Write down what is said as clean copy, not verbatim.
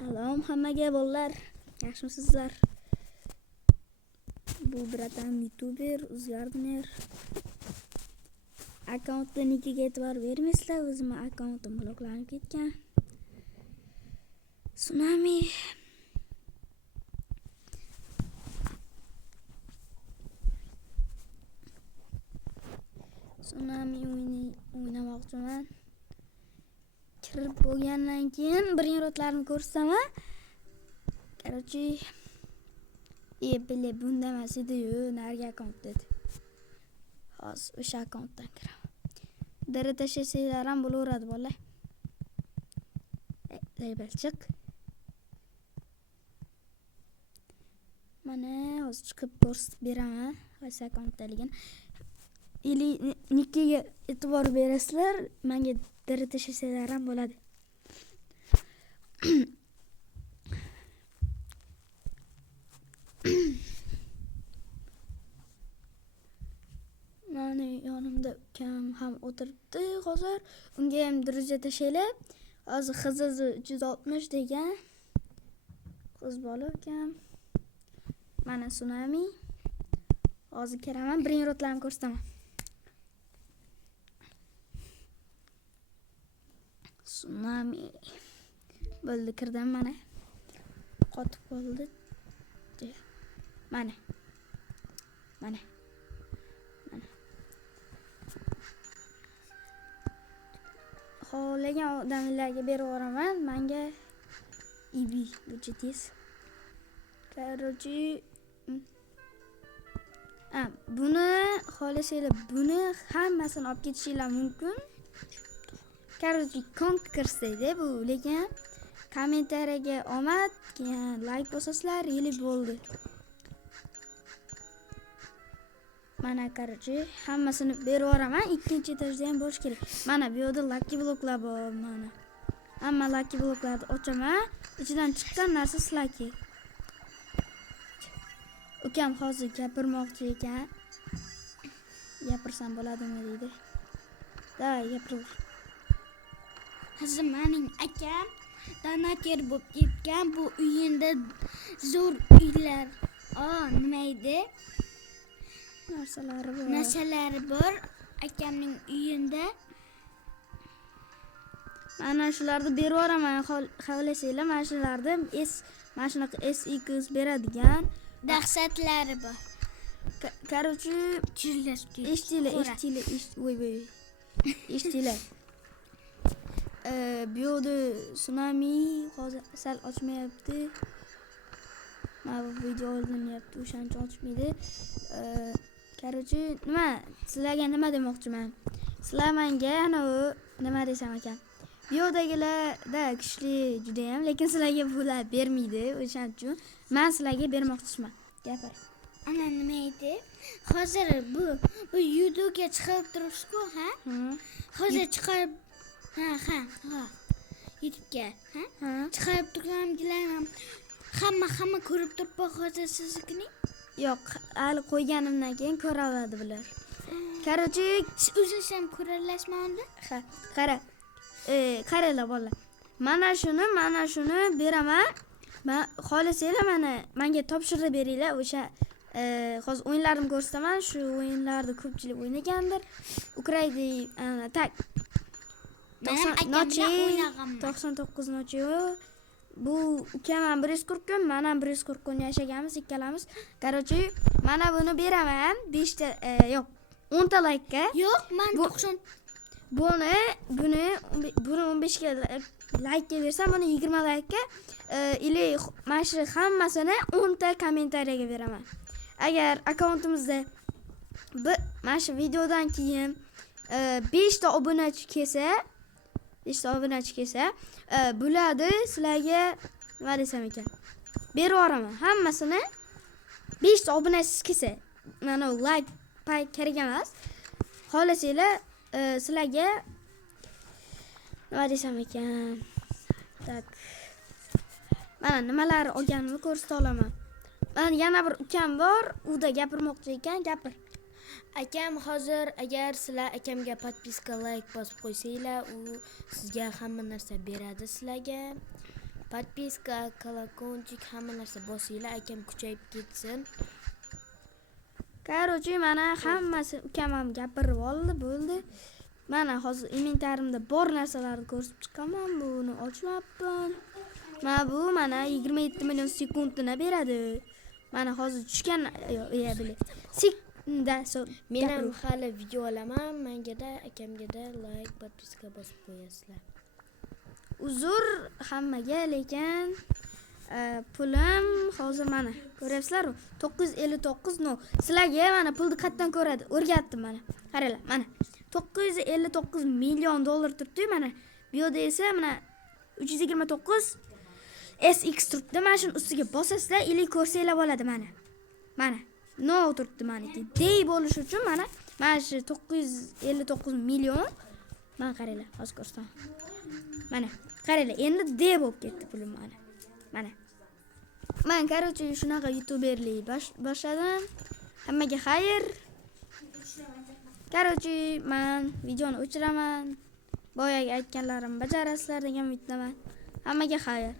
Salom hammaga bolalar. Yaxshimisizlar? Bu bratan youtuber, o'zgardilar. Akkauntinikiga e'tibor bermaysizlar, o'zimning akkauntim bloklanib ketgan. Tsunami o'ynamoqchiman. Kirib bo'lgandan keyin birinchi ko'rsaman. Короче, bile bunda emas edi-yu, narigi akkaunt dedi. Hozir o'sha akkauntdan kiraman. Dara tashlasanglar ham bo'laveradi bolalar. Label chiq. Mana hozir chiqib ko'rsatib beraman qaysi akkauntdaligini. Ili nikiga e'tibor berasizlar, menga dara tashlasanglar ham bo'ladi. Mani yonimda ukam ham o'tiribdi hozir. Unga ham daraja tashlab, hozir qizizi 360 degan qiz bola ukam. Mana Tsunami. Hozir kiraman, birinchi rotlarni ko'rsataman. Tsunami. Bo'ldi, kirdim mana. Qotib qoldi. Mana. Xohlagan odamlarga berib yuboraman. Menga ibi budjetingiz. Короче, buni xohlasanglar buni hammasini olib ketishinglar mumkin. Короче, konkursda bu, lekin kommentariyaga omad, like bosasizlar, yili bo'ldi. Mana короче, hammasini berib yuboraman. Ikkinchi etajda ham bo'lish kerak. Mana bu yerda lucky bloklar bor mana. Hamma lucky bloklarni ochaman. Ichidan chiqqan narsa sizlarga. Ukam hozir gapirmoqchi ekan. Gapirsam bo'ladimi deydi. Davay, gapir. Hozir mening akam donater bo'lib ketgan. Bu uyinda zo'r uylar. Nima edi? Narsalari bor akamning uyinda. Mana shularni berib yuboraman. Xohlasanglar mana shularni mana shunaqa SX beradigan dahshatlari bor. Короче, eshitinglar. Bu yerda Tsunami hozir sal ochmayapti. Mana bu video olinyapti, o'shancha ochmaydi. Короче, sizlarga nima demoqchiman? Sizlar menga nima desam ekan? Bu yerdagilarda kuchli juda ham, lekin sizlarga bular bermaydi. O'shaning uchun men sizlarga bermoqchiman. Gapir. Ana nima edi? Hozir bu YouTube'ga chiqib turibsiz-ku, ha? Hozir chiqib YouTube'ga, chiqib turganimdan hamma ko'rib turibdi hozir siznikini. Yo'q, hali qo'yganimdan keyin ko'ra oladi bular. Короче, o'zingiz ham ko'ralasizmi unda? Ha, qaranglar bolalar. Mana shuni beraman. Men xohlasanglar menga topshirib beringlar. O'sha hozir o'yinlarimni ko'rsataman. Shu o'yinlarni ko'pchilik o'ynagandir. Ukraina tak 99 nochi. Bu ukam ham 140 kun, men ham 140 kun yashaganmiz ikkalamiz. Короче, mana buni beraman. 5 ta yo'q, 10 ta like-ga. Yo'q, men 90 buni 15 ga like bersam, buni 20 like-ga ili mana shu hammasini 10 ta kommentariyaga beraman. Agar akkauntimizda mana shu videodan keyin 5 ta obunachi kelsa, bularni sizlarga nima desam ekan? Berib yuboraman. Hammasini 5 ta obunachisiz kelsa, mana like pay kerak emas. Xohlasanglar sizlarga nima desam ekan? Tak. Mana nimalar olganimni ko'rsata olaman. Men yana bir ukam bor, u da gapirmoqchi ekan, gapir. Akam hozir agar sizlar akamga podpiska like bosib qo'ysanglar, u sizga hamma narsa beradi sizlarga. Подписка, колокольчик, hamma narsa bosinglar, akam kuchayib ketsin. Короче, mana hammasi ukam ham gapirib oldi, bo'ldi. Mana hozir inventarimda bor narsalarni ko'rsatib chiqaman. Buni ochmabman. Mana 27 million sekundini beradi. Mana hozir tushgan bile. Sekunda Men ham hali video olaman. Menga-da, akamga-da like, podpiska bosib qo'yasizlar. Uzr hammaga, lekin pulim hozir mana ko'ryapsizlar-ku 959 no. Sizlarga mana pulni qayerdan ko'radi? O'rgatdim mana. Qaranglar, mana 959 million dollar turibdi mana. Bu yerda esa mana 329 SX turibdi. Mana shuni ustiga bosasizlar, ili ko'rsanglar bo'ladi mana. Mana no turibdi meniki. Day bo'lish uchun mana shu 959 million. Mana qaranglar, hozir ko'rsataman. Mana qaranglar, endi D bo'lib ketdi pulim mana. Mana. Men короче shunaqa youtuberlik boshladim. Hammaga xayr. Короче, men videoni o'chiraman. Boyaga aytganlarimni bajarasizlar degan umiddaman. Hammaga xayr.